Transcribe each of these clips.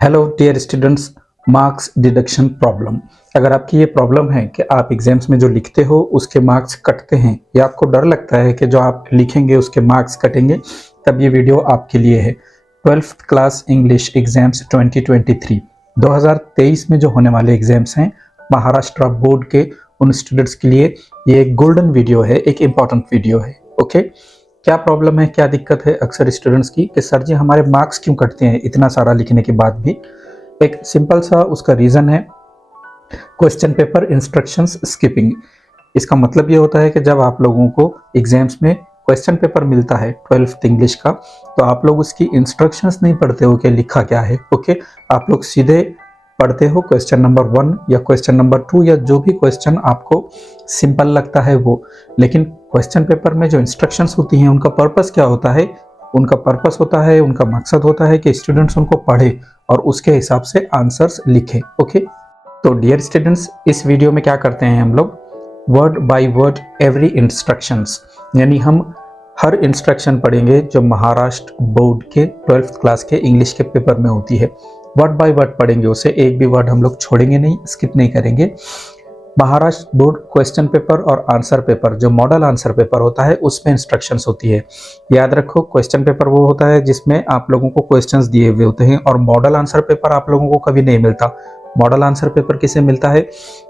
Hello dear students, marks deduction problem. अगर आपकी ये प्रॉब्लम है कि आप एग्जाम्स में जो लिखते हो उसके मार्क्स कटते हैं या आपको डर लगता है कि जो आप लिखेंगे उसके मार्क्स कटेंगे, तब ये वीडियो आपके लिए है। 12th क्लास इंग्लिश एग्जाम्स 2023 में जो होने वाले एग्जाम्स हैं महाराष्ट्र बोर्ड के, उन स्टूडेंट्स के लिए ये एक गोल्डन वीडियो है, एक इम्पॉर्टेंट वीडियो है। ओके, क्या प्रॉब्लम है, क्या दिक्कत है अक्सर स्टूडेंट्स की कि सर जी हमारे मार्क्स क्यों कटते हैं इतना सारा लिखने के बाद भी। एक सिंपल सा उसका रीज़न है क्वेश्चन पेपर इंस्ट्रक्शंस स्किपिंग। इसका मतलब ये होता है कि जब आप लोगों को एग्जाम्स में क्वेश्चन पेपर मिलता है 12th इंग्लिश का, तो आप लोग उसकी इंस्ट्रक्शंस नहीं पढ़ते हो कि लिखा क्या है। ओके, आप लोग सीधे पढ़ते हो क्वेश्चन नंबर 1 या क्वेश्चन नंबर 2 या जो भी क्वेश्चन आपको सिंपल लगता है वो। लेकिन क्वेश्चन पेपर में जो इंस्ट्रक्शंस होती हैं उनका पर्पस क्या होता है? उनका पर्पस होता है, उनका मकसद होता है कि स्टूडेंट्स उनको पढ़े और उसके हिसाब से आंसर्स लिखें। ओके, तो डियर स्टूडेंट्स, इस वीडियो में क्या करते हैं हम लोग, word by word every instructions, यानी हम हर इंस्ट्रक्शन पढ़ेंगे जो महाराष्ट्र बोर्ड के 12th क्लास के इंग्लिश के पेपर में होती है। वर्ड बाय वर्ड पढ़ेंगे उसे, एक भी वर्ड हम लोग छोड़ेंगे नहीं, स्किप नहीं करेंगे। महाराष्ट्र बोर्ड क्वेश्चन पेपर और आंसर पेपर, जो मॉडल आंसर पेपर होता है उसमें इंस्ट्रक्शंस होती है। याद रखो, क्वेश्चन पेपर वो होता है जिसमें आप लोगों को क्वेश्चंस दिए हुए होते हैं, और मॉडल आंसर पेपर आप लोगों को कभी नहीं मिलता। मॉडल आंसर पेपर किसे मिलता है?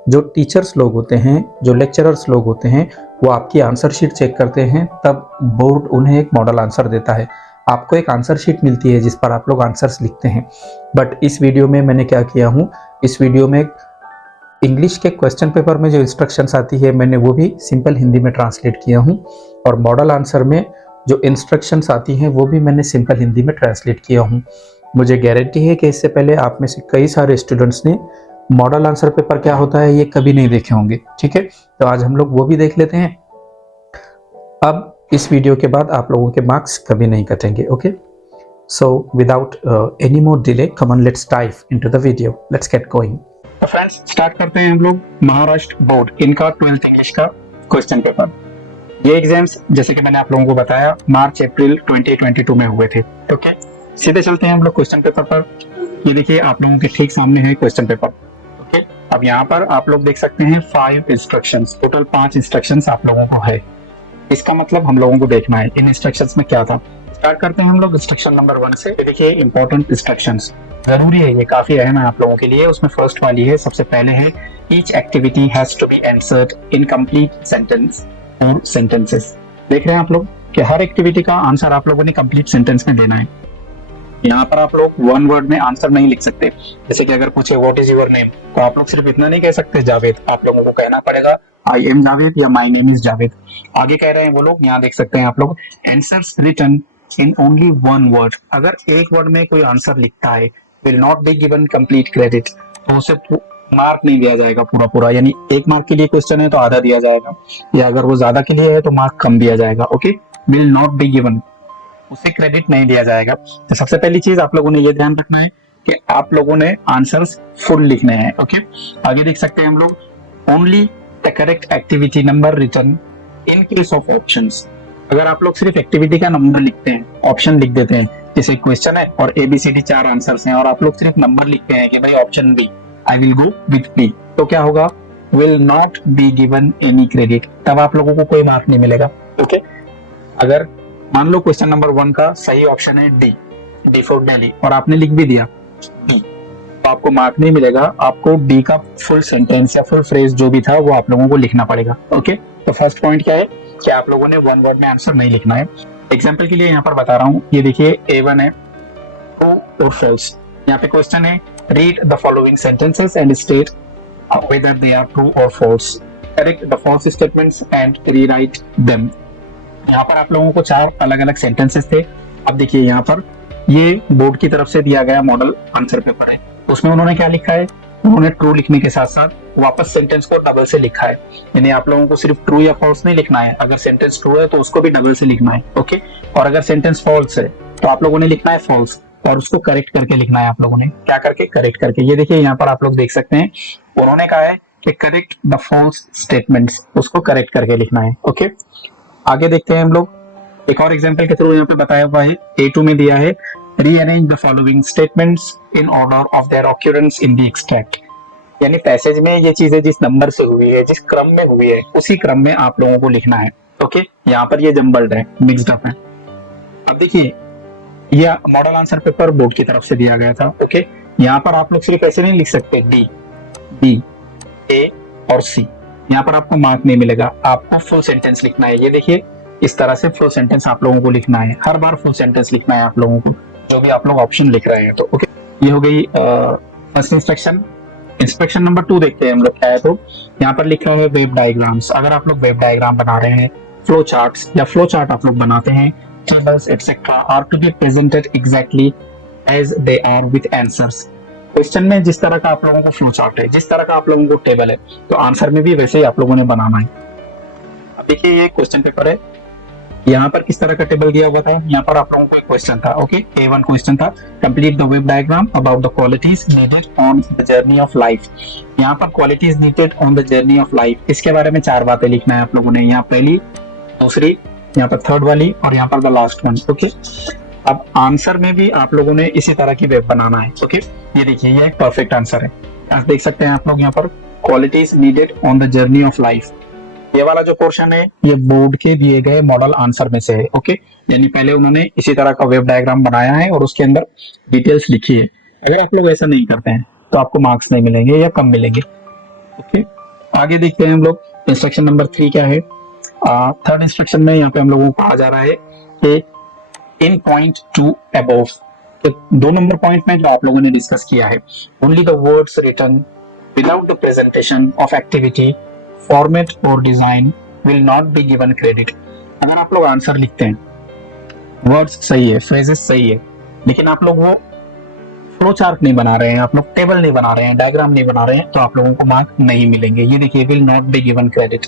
जो टीचर्स लोग होते हैं, जो लेक्चरर्स लोग होते हैं, वो आपकी आंसर शीट चेक करते हैं, तब बोर्ड उन्हें एक मॉडल आंसर देता है। आपको एक आंसर शीट मिलती है जिस पर आप लोग आंसर्स लिखते हैं। बट इस वीडियो में मैंने क्या किया हूँ, इस वीडियो में इंग्लिश के क्वेश्चन पेपर में जो इंस्ट्रक्शंस आती है मैंने वो भी सिंपल हिंदी में ट्रांसलेट किया हूँ, और मॉडल आंसर में जो इंस्ट्रक्शंस आती हैं वो भी मैंने सिंपल हिंदी में ट्रांसलेट किया हूँ। मुझे गारंटी है कि इससे पहले आप में से कई सारे स्टूडेंट्स ने मॉडल आंसर पेपर क्या होता है ये कभी नहीं देखे होंगे। ठीक है, तो आज हम लोग वो भी देख लेते हैं। अब इस वीडियो के बाद आप लोगों के मार्क्स कभी नहीं कटेंगे। Okay, so without any more delay, come on, let's dive into the video, let's get going. तो फ्रेंड्स, स्टार्ट करते हैं हम लोग महाराष्ट्र बोर्ड इनका 12th इंग्लिश का क्वेश्चन पेपर। ये एग्जाम्स जैसे कि मैंने आप लोगों को बताया मार्च अप्रैल 2022 में हुए थे। ओके, सीधे चलते हैं हम लोग क्वेश्चन पेपर पर। ये देखिए आप लोगों के ठीक सामने है क्वेश्चन पेपर। ओके, अब यहाँ पर आप लोग देख सकते हैं 5 इंस्ट्रक्शंस, टोटल 5 इंस्ट्रक्शंस आप लोगों को है। इसका मतलब हम लोगों को देखना है इन इंस्ट्रक्शंस में क्या था। स्टार्ट करते हैं हम लोग इंस्ट्रक्शन नंबर 1 से। देखिए इंपॉर्टेंट इंस्ट्रक्शंस, जरूरी है, ये काफी अहम है आप लोगों के लिए। उसमें फर्स्ट वाली है, सबसे पहले है, each activity has to be answered in complete sentence और सेंटेंसेस। देख रहे हैं आप लोग कि हर एक्टिविटी का आंसर आप लोगों ने कंप्लीट सेंटेंस में देना है। यहाँ पर आप लोग वन वर्ड में आंसर नहीं लिख सकते। जैसे कि अगर पूछे व्हाट इज योर नेम, तो आप लोग सिर्फ इतना नहीं कह सकते जावेद, आप लोगों को कहना पड़ेगा आई एम जावेद या माई नेम इज जावेद। आगे कह रहे हैं वो लोग, यहाँ देख सकते हैं आप लोग, answers written in only one word. अगर एक वर्ड में कोई आंसर लिखता है, will not be given complete credit, तो उसे मार्क नहीं दिया जाएगा पूरा पूरा, यानी 1 मार्क के लिए क्वेश्चन है तो आधा दिया जाएगा, या अगर वो ज्यादा के लिए है तो मार्क कम दिया जाएगा। Okay, will not be given, उसे क्रेडिट नहीं दिया जाएगा। तो सबसे पहली चीज आप लोगों ने ये ध्यान रखना है कि आप लोगों ने आंसर्स फुल लिखने हैं। ओके, आगे देख सकते हैं हम लोग, only the correct activity number written in case of options. अगर आप लोग सिर्फ एक्टिविटी का नंबर लिखते हैं, ऑप्शन लिख देते हैं, जैसे क्वेश्चन है और ABCD 4 आंसर्स हैं और आप लोग सिर्फ नंबर लिखते हैं कि भाई option B, I will go with B, तो क्या होगा, will not be given any credit, तब आप लोगों को कोई मार्क नहीं मिलेगा। ओके, अगर मान लो क्वेश्चन नंबर 1 का सही ऑप्शन है डी फॉर दिल्ली, और आपने लिख भी दिया डी, तो आपको मार्क नहीं मिलेगा। आपको डी का फुल सेंटेंस या फुल फ्रेज जो भी था वो आप लोगों को लिखना पड़ेगा। ओके, तो फर्स्ट पॉइंट क्या है कि आप लोगों ने वन वर्ड में आंसर नहीं लिखना है। एग्जाम्पल के लिए यहाँ पर बता रहा हूँ, ये देखिए A1 है, ट्रू और फॉल्स। यहाँ पे क्वेश्चन है, read the following sentences and state whether they are true or false. Correct the false statements and rewrite them. यहाँ पर आप लोगों को 4 अलग अलग सेंटेंसेस थे। अब देखिए यहाँ पर ये बोर्ड की तरफ से दिया गया मॉडल आंसर पेपर है, उसमें उन्होंने क्या लिखा है, उन्होंने ट्रू लिखने के साथ साथ वापस सेंटेंस को डबल से लिखा है। यानी आप लोगों को सिर्फ ट्रू या फॉल्स नहीं लिखना है, अगर सेंटेंस ट्रू है तो उसको भी डबल से लिखना है। ओके, और अगर सेंटेंस फॉल्स है तो आप लोगों ने लिखना है फॉल्स, और उसको करेक्ट करके लिखना है। आप लोगों ने क्या करके, करेक्ट करके। ये देखिए यहाँ पर आप लोग देख सकते हैं, उन्होंने कहा है कि करेक्ट द फॉल्स स्टेटमेंट्स, उसको करेक्ट करके लिखना है। ओके, आगे देखते हैं हम लोग, एक और एग्जांपल के थ्रू यहाँ पे बताया हुआ है, A2 में दिया है, rearrange the following statements in order of their occurrence in the extract. यानी पैसेज में ये चीजें जिस नंबर से हुई है, जिस क्रम में हुई है, उसी क्रम में आप लोगों को लिखना है। ओके, यहाँ पर ये जम्बल्ड है, मिक्स्ड अप है। अब देखिए, यह मॉडल आंसर पेपर बोर्ड की तरफ से दिया गया था। ओके, यहाँ पर आप लोग सिर्फ ऐसे नहीं लिख सकते डी, बी, ए और सी। यहाँ पर आपको मार्क नहीं मिलेगा, आपको फुल सेंटेंस लिखना है। ये देखिए, इस तरह से फुल सेंटेंस आप लोगों को लिखना है, हर बार फुल सेंटेंस लिखना है आप लोगों को, जो भी आप लोग ऑप्शन लिख रहे हैं। तो ओके, ये हो गई फर्स्ट इंस्ट्रक्शन। इंस्ट्रक्शन नंबर 2 देखते हैं हम लोग क्या है। तो यहाँ पर लिखा है वेब डायग्राम्स। अगर आप लोग वेब डायग्राम बना रहे हैं, फ्लो चार्ट्स या फ्लो चार्ट आप लोग बनाते हैं, tables etcetera are to be presented exactly as they are with answers. Question में जिस तरह का आप लोगों को फ्लो चार्ट है, जिस तरह का आप लोगों को टेबल है, तो आंसर में भी वैसे ही आप लोगों ने बनाना है। अब देखिए, ये क्वेश्चन पेपर है, यहाँ पर किस तरह का टेबल दिया हुआ था। यहाँ पर आप लोगों को एक क्वेश्चन था। ओके, A1 क्वेश्चन था, complete the web diagram about the qualities needed on the journey of life. यहाँ पर qualities needed on the journey of life, इसके बारे में 4 बातें लिखना है आप लोगों ने। यहाँ पहली, दूसरी, यहाँ पर थर्ड वाली और यहाँ पर द लास्ट वन। ओके, अब आंसर में भी आप लोगों ने इसी तरह की वेब बनाना है। ओके, ये देखिए, ये एक परफेक्ट आंसर है। आप देख सकते हैं आप लोग यहाँ पर qualities needed on the journey of life. ये वाला जो पोर्शन है, ये बोर्ड के दिए गए मॉडल आंसर में से है। ओके, यानी पहले उन्होंने इसी तरह का वेब डायग्राम बनाया है और उसके अंदर डिटेल्स लिखी है। अगर आप लोग ऐसा नहीं करते हैं तो आपको मार्क्स नहीं मिलेंगे या कम मिलेंगे। ओके, आगे देखते हैं हम लोग इंस्ट्रक्शन नंबर 3 क्या है। थर्ड इंस्ट्रक्शन में यहाँ पे हम लोगों को कहा जा रहा है कि in point 2 above, 2 number point में जो आप लोगों ने डिस्कस किया है, only the words written without the presentation of activity format और design will not be given credit. अगर आप लोग आंसर लिखते हैं, वर्ड्स सही है, फ्रेजेस सही है, लेकिन आप लोग वो फ्लो चार्ट नहीं बना रहे हैं, आप लोग टेबल नहीं बना रहे हैं, डायग्राम नहीं बना रहे हैं, तो आप लोगों को मार्क नहीं मिलेंगे। ये देखिए, will not be given credit.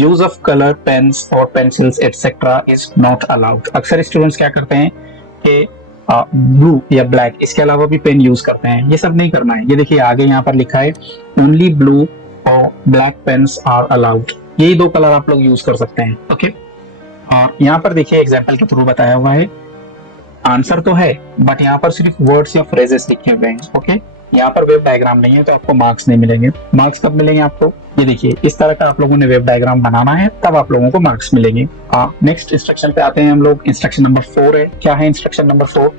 Use of colour pens और pencils etcetera is not allowed. अक्सर स्टूडेंट्स क्या करते हैं कि ब्लू या ब्लैक, इसके अलावा भी पेन यूज करते हैं। ये सब नहीं करना है। ये देखिए, आगे यहाँ पर लिखा है ओनली ब्लू और ब्लैक पेन्स आर अलाउड। यही 2 कलर आप लोग यूज कर सकते हैं। ओके, और यहाँ पर देखिए एग्जाम्पल के थ्रू बताया हुआ है। आंसर तो है, बट यहाँ पर सिर्फ वर्ड्स या फ्रेजेस लिखे हुए हैं। ओके, यहाँ पर वेब डायग्राम नहीं है, तो आपको मार्क्स नहीं मिलेंगे। मार्क्स कब मिलेंगे आपको? ये देखिए, इस तरह का आप लोगों ने वेब डायग्राम बनाना है, तब आप लोगों को मार्क्स मिलेंगे। नेक्स्ट इंस्ट्रक्शन पे आते हैं हम लोग। इंस्ट्रक्शन नंबर 4 है। क्या है इंस्ट्रक्शन नंबर 4?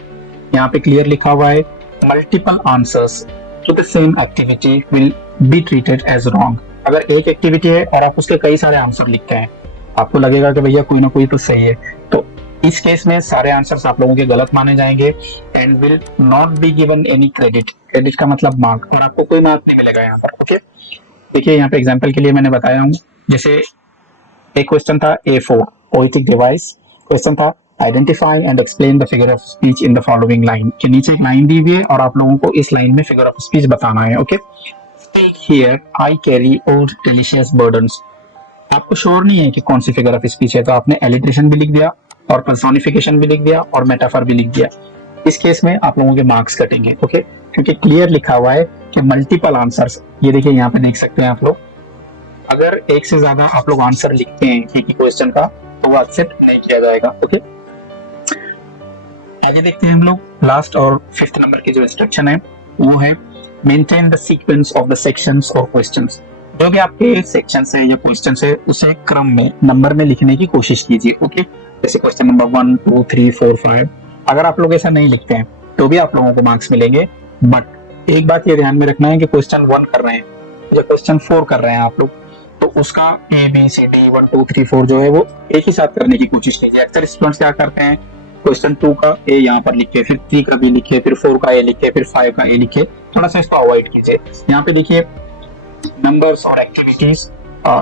यहाँ पे क्लियर लिखा हुआ है, multiple answers to the same activity will be treated as wrong. अगर एक एक्टिविटी है और आप उसके कई सारे आंसर लिखते हैं, आपको लगेगा कि भैया कोई ना कोई तो सही है, तो इस केस में सारे आंसर्स आप लोगों के गलत माने जाएंगे and will not be given any credit. Credit का मतलब मार्क, और आपको कोई मार्क नहीं मिलेगा यहाँ पर। ओके, देखिए यहाँ पे एग्जांपल के लिए मैंने बताया हूँ। जैसे एक क्वेश्चन था A4 पोएटिक डिवाइस, क्वेश्चन था identify and explain the figure of speech in the following line. के नीचे एक लाइन दी हुई है और आप लोगों को इस लाइन में फिगर ऑफ स्पीच बताना है। Okay, speak here I carry old delicious burdens. आपको श्योर नहीं है कि कौन सी फिगर ऑफ स्पीच है, तो आपने एलिट्रेशन भी लिख दिया और पर्सोनिफिकेशन भी लिख दिया और मेटाफर भी लिख दिया। इस केस में आप लोगों के मार्क्स कटेंगे। ओके, क्योंकि क्लियर लिखा हुआ है कि मल्टीपल आंसर्स। ये देखिए, यहाँ पे देख सकते हैं आप लोग, अगर एक से ज्यादा आप लोग आंसर लिखते हैं एक ही क्वेश्चन का, तो वो एक्सेप्ट नहीं किया जाएगा। ओके, आगे देखते हैं हम लोग। लास्ट और 5th नंबर की जो इंस्ट्रक्शन है वो है maintain the sequence of the sections और क्वेश्चंस। जो भी आपके सेक्शंस है या क्वेश्चंस है, उसे क्रम में, नंबर में लिखने की कोशिश कीजिए। ओके, जैसे क्वेश्चन नंबर 1 2 3 4 5। अगर आप लोग ऐसा नहीं लिखते हैं तो भी आप लोगों को मार्क्स मिलेंगे। बट एक बात ये ध्यान में रखना है कि क्वेश्चन 1 कर रहे हैं या क्वेश्चन 4 कर रहे हैं आप लोग, तो उसका ABCD 1 2 3 4 जो है वो एक ही साथ करने की कोशिश कीजिए। अक्सर स्टूडेंट्स क्या करते हैं, क्वेश्चन 2 का A यहाँ पर लिखे, फिर 3 का B लिखे, फिर 4 का A लिखे, फिर 5 का A लिखे। थोड़ा सा इसको अवॉइड कीजिए। यहाँ पे देखिए नंबर्स और activities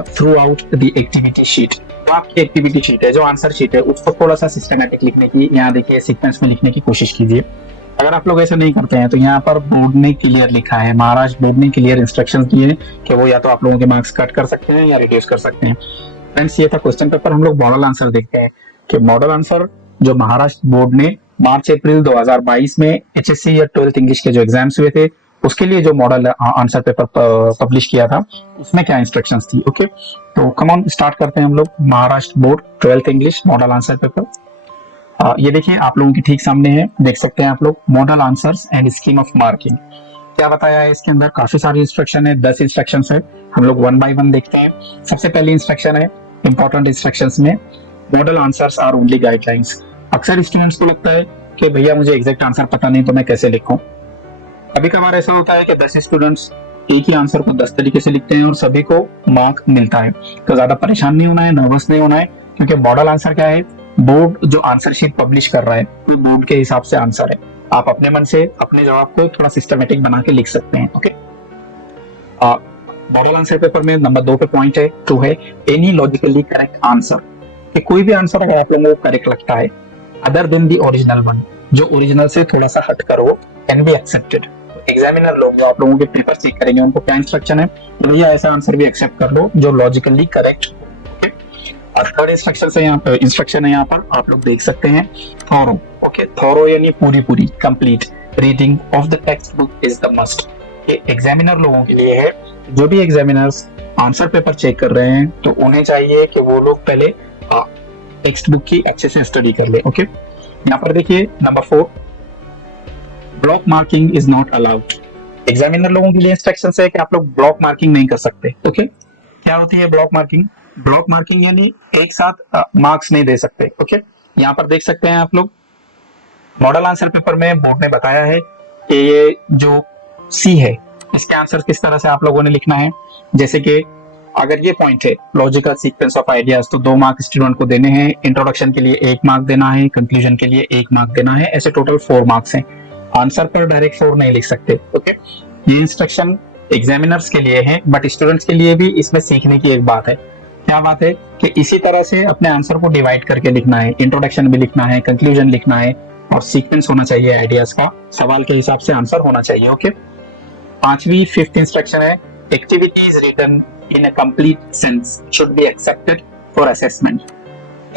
through out the activity sheet. जो आपकी एक्टिविटी शीट है, जो आंसर शीट है, उसको थोड़ा सा सिस्टमेटिक लिखने की, यहाँ देखिए सीक्वेंस में लिखने की कोशिश कीजिए। अगर आप लोग ऐसा नहीं करते हैं तो यहाँ पर बोर्ड ने क्लियर लिखा है, महाराष्ट्र बोर्ड ने क्लियर इंस्ट्रक्शंस दिए कि वो या तो आप लोगों के मार्क्स कट कर सकते हैं या रिड्यूस कर सकते हैं। फ्रेंड्स, ये था क्वेश्चन पेपर। हम लोग मॉडल आंसर देखते हैं कि मॉडल आंसर जो महाराष्ट्र बोर्ड ने मार्च अप्रैल 2022 में HSC या 12th इंग्लिश के जो एग्जाम्स हुए थे, उसके लिए जो मॉडल आंसर पेपर पब्लिश किया था, उसमें क्या इंस्ट्रक्शंस थी। ओके, तो कम ऑन स्टार्ट करते हैं हम लोग। Maharashtra board 12th English model answer paper. ये देखिए आप लोगों के ठीक सामने है, देख सकते हैं आप लोग, model answers and scheme of marking. क्या बताया है इसके अंदर? काफी सारी इंस्ट्रक्शन है, 10 इंस्ट्रक्शन है। हम लोग वन बाय वन देखते हैं। सबसे पहली इंस्ट्रक्शन है, इंपॉर्टेंट इंस्ट्रक्शंस में model answers are only guidelines. अक्सर स्टूडेंट्स को लगता है कि भैया मुझे एग्जैक्ट आंसर पता नहीं तो मैं कैसे लिखूं। कभी कभार ऐसा होता है कि 10 स्टूडेंट्स एक ही आंसर को 10 तरीके से लिखते हैं और सभी को मार्क मिलता है। तो ज्यादा परेशान नहीं होना है, नर्वस नहीं होना है, क्योंकि मॉडल आंसर क्या है? बोर्ड जो आंसर शीट पब्लिश कर रहा है वो बोर्ड के हिसाब से आंसर है। आप अपने मन से अपने जवाब को थोड़ा सिस्टमेटिक बना के लिख सकते हैं। ओके, मॉडल आंसर पेपर में नंबर 2 पे पॉइंट है, 2 है एनी लॉजिकली करेक्ट आंसर, कि कोई भी आंसर अगर आप लोगों को करेक्ट लगता है other than the original one, जो ओरिजिनल से थोड़ा सा हटकर हो, कैन बी एक्सेप्टेड। एग्जामिनर लोग जो आप लोगों के पेपर चेक करेंगे उनको क्या इंस्ट्रक्शन है कि भैया ऐसा आंसर भी एक्सेप्ट कर लो जो लॉजिकली करेक्ट हो। और थर्ड इंस्ट्रक्शन है यहाँ पर आप लोग देख सकते हैं, थॉरो। ओके, थॉरो यानी पूरी पूरी complete reading of the text book is the must. ये एग्जामिनर लोगों के लिए है। जो भी एग्जामिनर्स आंसर पेपर चेक कर रहे हैं तो उन्हें चाहिए कि वो लोग पहले टेक्स्ट बुक की अच्छे से स्टडी कर ले। ओके, यहाँ पर देखिए number 4, block marking is not allowed. Examiner लोगों के लिए इंस्ट्रक्शन है कि आप लोग ब्लॉक मार्किंग नहीं कर सकते। ओके, क्या होती है ब्लॉक मार्किंग? ब्लॉक मार्किंग यानी एक साथ मार्क्स नहीं दे सकते। ओके, यहाँ पर देख सकते हैं आप लोग, मॉडल आंसर पेपर में बोर्ड ने बताया है कि ये जो सी है इसके आंसर किस तरह से आप लोगों ने लिखना है। जैसे कि अगर ये पॉइंट है लॉजिकल सीक्वेंस ऑफ आइडियाज, तो 2 मार्क स्टूडेंट को देने हैं। इंट्रोडक्शन के लिए 1 मार्क देना है, कंक्लूजन के लिए 1 मार्क देना है। ऐसे टोटल 4 मार्क्स हैं। आंसर पर डायरेक्ट 4 नहीं लिख सकते। ओके, ये इंस्ट्रक्शन एग्जामिनर्स के लिए है, बट स्टूडेंट्स के लिए भी इसमें सीखने की एक बात है। क्या बात है कि इसी तरह से अपने आंसर को डिवाइड करके लिखना है। इंट्रोडक्शन भी लिखना है, कंक्लूजन लिखना है, और सीक्वेंस होना चाहिए आइडियाज का, सवाल के हिसाब से आंसर होना चाहिए। ओके, 5वीं 5th इंस्ट्रक्शन है, activities written in a complete sense should be accepted for assessment.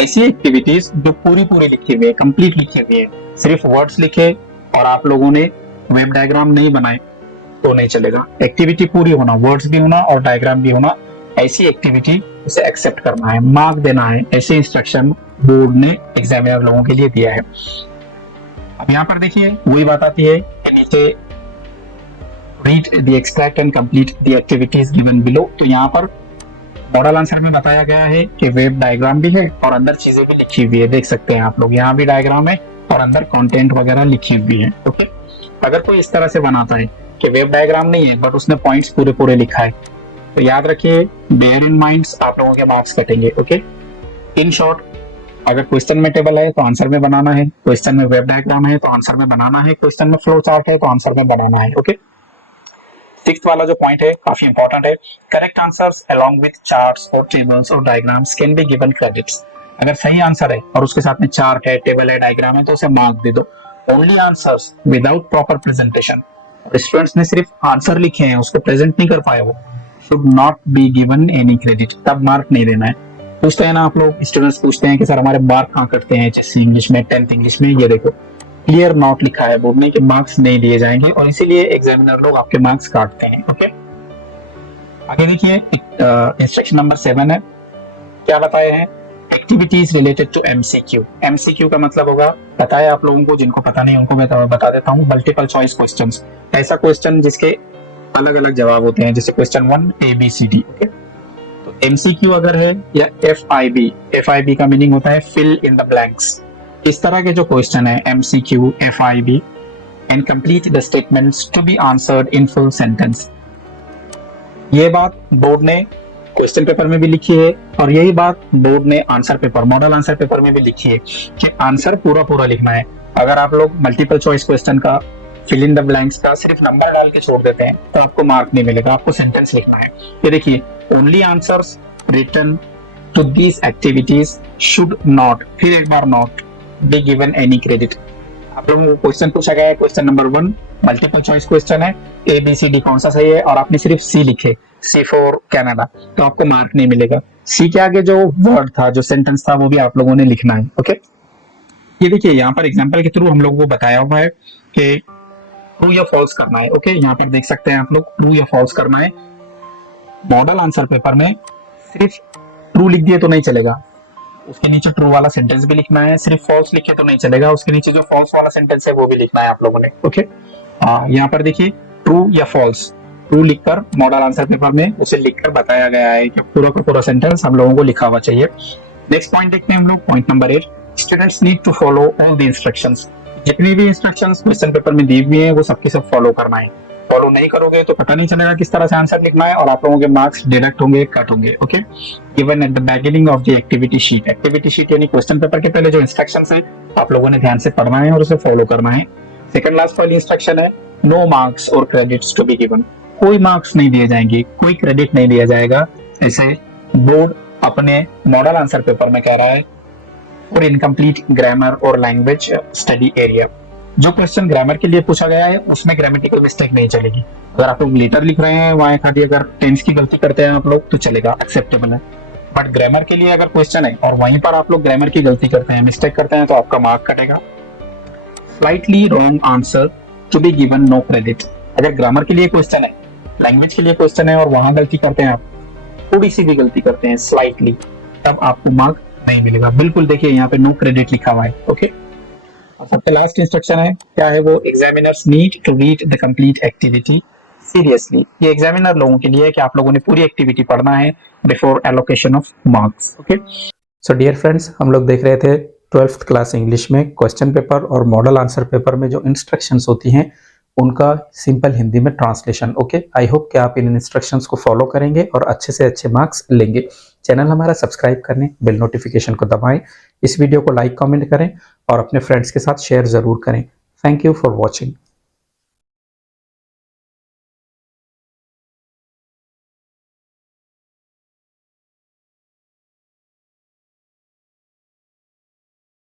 ऐसी एक्टिविटीज जो पूरी पूरी लिखी हुई है, कंप्लीट लिखी हुई है, सिर्फ वर्ड्स लिखे और आप लोगों ने वेब डायग्राम नहीं बनाए तो नहीं चलेगा। एक्टिविटी पूरी होना, वर्ड्स भी होना और डायग्राम भी होना, ऐसी एक्टिविटी उसे एक्सेप्ट करना है, मार्क देना है। ऐसे इंस्ट्रक्शन बोर्ड ने एग्जामिनर लोगों के लिए दिया है। अब यहाँ पर देखिए वही बात आती है कि नीचे read the extract and complete the activities given below. तो यहाँ पर मॉडल आंसर में बताया गया है कि वेब डायग्राम भी है और अंदर चीजें भी लिखी हुई है। देख सकते हैं आप लोग, यहाँ भी डायग्राम है और अंदर कंटेंट वगैरह लिखी हुई है। ओके, अगर कोई इस तरह से बनाता है कि वेब डायग्राम नहीं है बट उसने पॉइंट्स पूरे पूरे लिखा है, तो याद रखिए बेयर इन माइंड्स आप लोगों के मार्क्स कटेंगे। ओके, इन शॉर्ट, अगर क्वेश्चन में टेबल है तो आंसर में बनाना है, क्वेश्चन में वेब डायग्राम है तो आंसर में बनाना है, क्वेश्चन में फ्लो चार्ट है तो आंसर में बनाना है। ओके, 6th वाला जो पॉइंट है काफी इंपॉर्टेंट है, correct answers along with charts और टेबल्स और diagrams can be given credits. अगर सही आंसर है और उसके साथ में चार्ट है, टेबल है, डायग्राम है तो उसे मार्क दे दो। Only answers without proper presentation, students ने सिर्फ आंसर लिखे हैं उसको प्रेजेंट नहीं कर पाए, वो should not be given any credit, तब मार्क नहीं देना है। पूछते हैं ना आप लोग, स्टूडेंट्स पूछते हैं कि सर हमारे मार्क कहाँ कटते हैं, जैसे इंग्लिश में 10th इंग्लिश में, ये देखो क्लियर नॉट लिखा है बोर्ड में कि मार्क्स नहीं दिए जाएंगे और इसीलिए एग्जामिनर लोग आपके मार्क्स काटते हैं। ओके, आगे देखिए इंस्ट्रक्शन नंबर 7 है, क्या बताए हैं, activities related to MCQ. MCQ का मतलब होगा, बताया आप लोगों को, जिनको पता नहीं उनको मैं बता देता हूँ, मल्टीपल चॉइस क्वेश्चंस। ऐसा क्वेश्चन जिसके अलग अलग जवाब होते हैं, जैसे क्वेश्चन 1 ABCD। ओके, तो एमसीक्यू अगर है, या FIB का मीनिंग होता है फिल इन द ब्लैंक्स। इस तरह के जो क्वेश्चन है MCQ, FIB and complete the statements to be answered in full sentence. ये बात बोर्ड ने क्वेश्चन पेपर में भी लिखी है और यही बात बोर्ड ने answer paper, model answer paper में भी लिखी है कि आंसर पूरा पूरा लिखना है। अगर आप लोग मल्टीपल चॉइस क्वेश्चन का, फिल इन द ब्लैंक्स का सिर्फ नंबर डाल के छोड़ देते हैं तो आपको मार्क नहीं मिलेगा, आपको सेंटेंस लिखना है। ये देखिए, only answers written to these activities should not, फिर एक बार not be given any credit. आप लोगों को क्वेश्चन पूछा गया है, question number 1 multiple choice question है, ABCD कौन सा सही है और आपने सिर्फ C लिखे, C फॉर कनाडा, तो आपको मार्क नहीं मिलेगा। C के आगे जो वर्ड था, जो सेंटेंस था, वो भी आप लोगों ने लिखना है। ओके, ये देखिए यहाँ पर एग्जांपल के थ्रू हम लोगों को बताया हुआ है कि ट्रू या फॉल्स करना है। ओके, यहाँ पर देख सकते हैं आप लोग, ट्रू या फॉल्स करना है। मॉडल आंसर पेपर में सिर्फ ट्रू लिख दिए तो नहीं चलेगा, उसके नीचे ट्रू वाला सेंटेंस भी लिखना है, सिर्फ फॉल्स लिखे तो नहीं चलेगा, उसके नीचे जो फॉल्स वाला सेंटेंस है वो भी लिखना है आप लोगों ने। ओके, यहाँ पर देखिए ट्रू या फॉल्स, ट्रू लिखकर मॉडल आंसर पेपर में उसे लिखकर बताया गया है कि पूरा का पूरा सेंटेंस हम लोगों को लिखा हुआ चाहिए। नेक्स्ट पॉइंट देखते हैं हम लोग, point number 8, students need to follow all the instructions. जितनी भी इंस्ट्रक्शंस क्वेश्चन पेपर में दी हुई है वो सबके सब फॉलो करना है। फॉलो नहीं करोगे तो पता नहीं चलेगा किस तरह से आंसर लिखना है और आप लोगों के मार्क्स डिडक्ट होंगे, कट होंगे। Okay, even at the beginning of the activity sheet, activity sheet यानी क्वेश्चन पेपर के पहले जो इंस्ट्रक्शंस है आप लोगों ने ध्यान से पढ़ना है और उसे फॉलो करना है। सेकंड लास्ट वाली इंस्ट्रक्शन है, नो मार्क्स और क्रेडिट्स टू बी गिवन। कोई मार्क्स नहीं दिए जाएंगे, कोई क्रेडिट नहीं दिया जाएगा, ऐसे बोर्ड अपने मॉडल आंसर पेपर में कह रहा है। और इनकम्प्लीट ग्रामर और लैंग्वेज स्टडी एरिया, जो क्वेश्चन ग्रामर के लिए पूछा गया है उसमें ग्रामेटिकल मिस्टेक नहीं चलेगी। अगर आप लोग लेटर लिख रहे हैं वहां खाली अगर टेंस की गलती करते हैं आप लोग तो चलेगा, एक्सेप्टेबल है। बट ग्रामर के लिए अगर क्वेश्चन है और वहीं पर आप लोग ग्रामर की गलती करते हैं, मिस्टेक करते हैं तो आपका मार्क कटेगा। Slightly wrong answer to be given no credit. अगर ग्रामर के लिए क्वेश्चन है, लैंग्वेज के लिए क्वेश्चन है और वहां गलती करते हैं आप, थोड़ी सी भी गलती करते हैं स्लाइटली, तब आपको मार्क नहीं मिलेगा। बिल्कुल देखिए यहाँ पे नो क्रेडिट लिखा हुआ है। ओके, और सबसे लास्ट इंस्ट्रक्शन है, क्या है वो, examiners need to read the complete activity seriously. ये एग्जामिनर लोगों के लिए है कि आप लोगों ने पूरी एक्टिविटी पढ़ना है before allocation of marks. Okay, so dear friends, हम लोग देख रहे थे 12th क्लास इंग्लिश में क्वेश्चन पेपर और मॉडल आंसर पेपर में जो इंस्ट्रक्शंस होती हैं उनका सिंपल हिंदी में ट्रांसलेशन। ओके, आई होप कि आप इन इंस्ट्रक्शंस को फॉलो करेंगे और अच्छे से अच्छे मार्क्स लेंगे। चैनल हमारा सब्सक्राइब करने, बेल नोटिफिकेशन को दबाएं, इस वीडियो को लाइक कमेंट करें और अपने फ्रेंड्स के साथ शेयर जरूर करें। Thank you for watching.